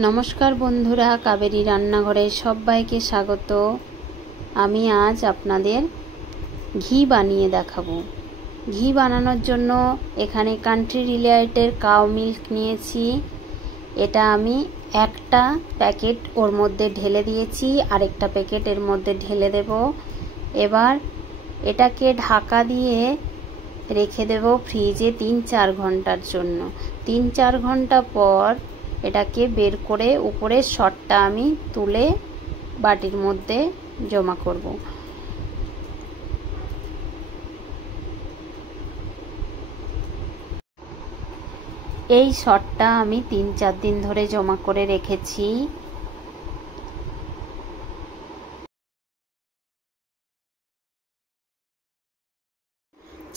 নমস্কার বন্ধুরা, কাবেরী রান্নাঘরে সবাইকে স্বাগত। আমি আজ আপনাদের ঘি বানিয়ে দেখাবো। ঘি বানানোর জন্য এখানে কান্ট্রি ডিলাইটের কাউ মিল্ক নিয়েছি। এটা আমি একটা প্যাকেট ওর মধ্যে ঢেলে দিয়েছি, আরেকটা প্যাকেট এর মধ্যে ঢেলে দেব। এবার এটাকে ঢাকা দিয়ে রেখে দেব ফ্রিজে 3-4 ঘন্টার জন্য। 3-4 ঘন্টা পর এটাকে বের করে উপরের সরটা আমি তুলে বাটির মধ্যে জমা করব। এই সরটা আমি 3-4 দিন ধরে জমা করে রেখেছি।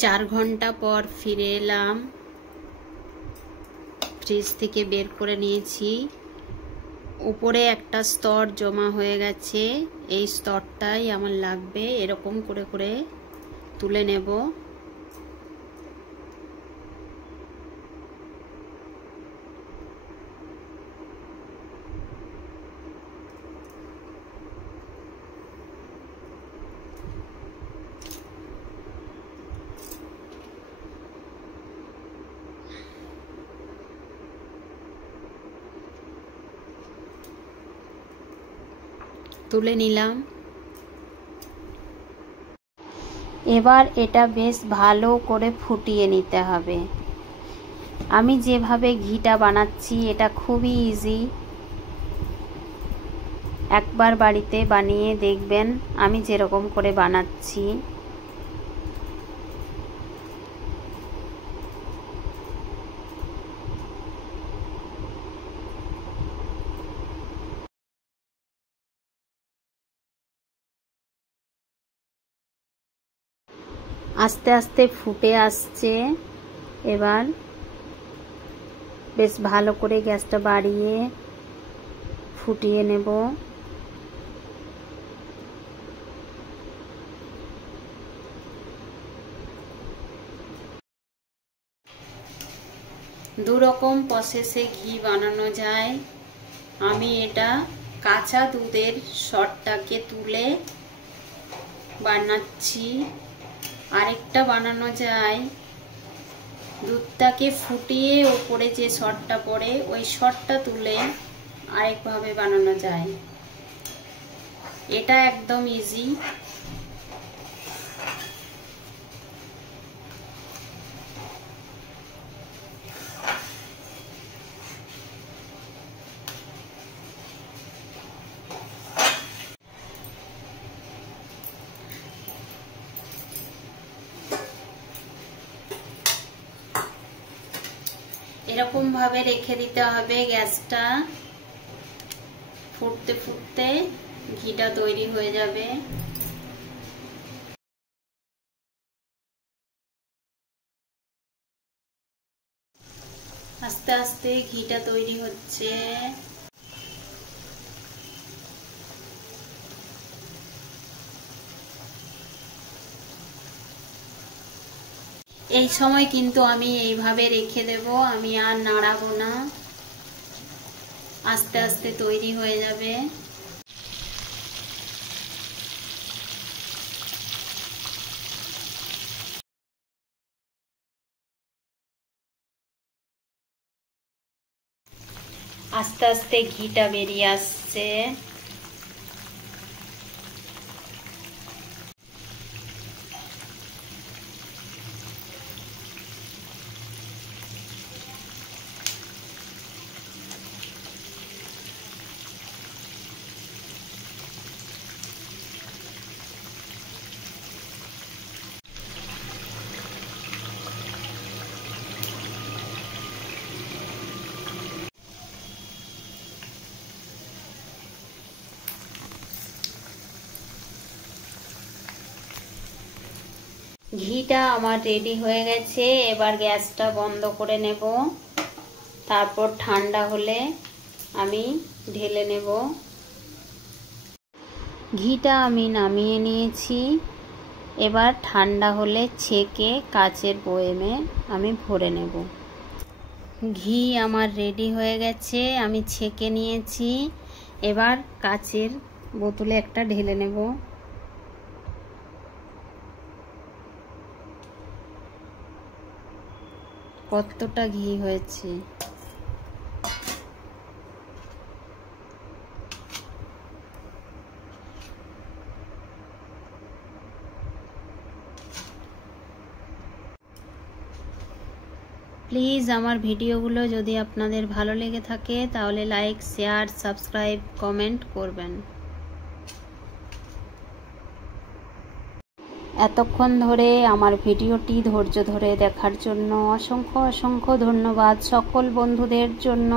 চার ঘন্টা পর ফিরে এলাম। ফ্রিজ থেকে বের করে নিয়েছি। উপরে একটা স্তর জমা হয়ে গেছে, এই স্তরটাই আমার লাগবে। এরকম করে করে তুলে নেব। তুলে নিলাম। এবার এটা বেশ ভালো করে ফুটিয়ে নিতে হবে। আমি যেভাবে ঘিটা বানাচ্ছি এটা খুবই ইজি। একবার বাড়িতে বানিয়ে দেখবেন আমি যেরকম করে বানাচ্ছি। আস্তে আস্তে ফুটে আসছে। এবার বেশ ভালো করে গ্যাসটা বাড়িয়ে ফুটিয়ে নেব। দুরকম প্রসেসে ঘি বানানো যায়। আমি এটা কাঁচা দুধের সরটাকে তুলে বানাচ্ছি। আরেকটা বানানো যায় দুধটাকে ফুটিয়ে ওপরে যে সরটা পড়ে ওই সরটা তুলে আরেকভাবে বানানো যায়। এটা একদম ইজি। এরকম ভাবে রেখে দিতে হবে। গ্যাসটা ফুটতে ফুটতে ঘিটা তৈরি হয়ে যাবে। আস্তে আস্তে ঘিটা তৈরি হচ্ছে। এই সময় কিন্তু আমি এইভাবে রেখে দেব, আমি আর নাড়াবো না। আস্তে আস্তে তৈরি হয়ে যাবে। আস্তে আস্তে ঘিটা বেরিয়ে আসছে। ঘিটা আমার রেডি হয়ে গেছে। এবার গ্যাসটা বন্ধ করে নেব। তারপর ঠান্ডা হলে আমি ঢেলে নেব। ঘিটা আমি নামিয়ে নিয়েছি। এবার ঠান্ডা হলে ছেঁকে কাচের বয়েমে আমি ভরে নেব। ঘি আমার রেডি হয়ে গেছে, আমি ছেঁকে নিয়েছি। এবার কাচের বোতলে একটা ঢেলে নেব। কতটা ঘি হয়েছে! প্লিজ আমার ভিডিওগুলো যদি আপনাদের ভালো লেগে থাকে তাহলে লাইক, শেয়ার, সাবস্ক্রাইব, কমেন্ট করবেন। এতক্ষণ ধরে আমার ভিডিওটি ধৈর্য ধরে দেখার জন্য অসংখ্য অসংখ্য ধন্যবাদ সকল বন্ধুদের জন্য।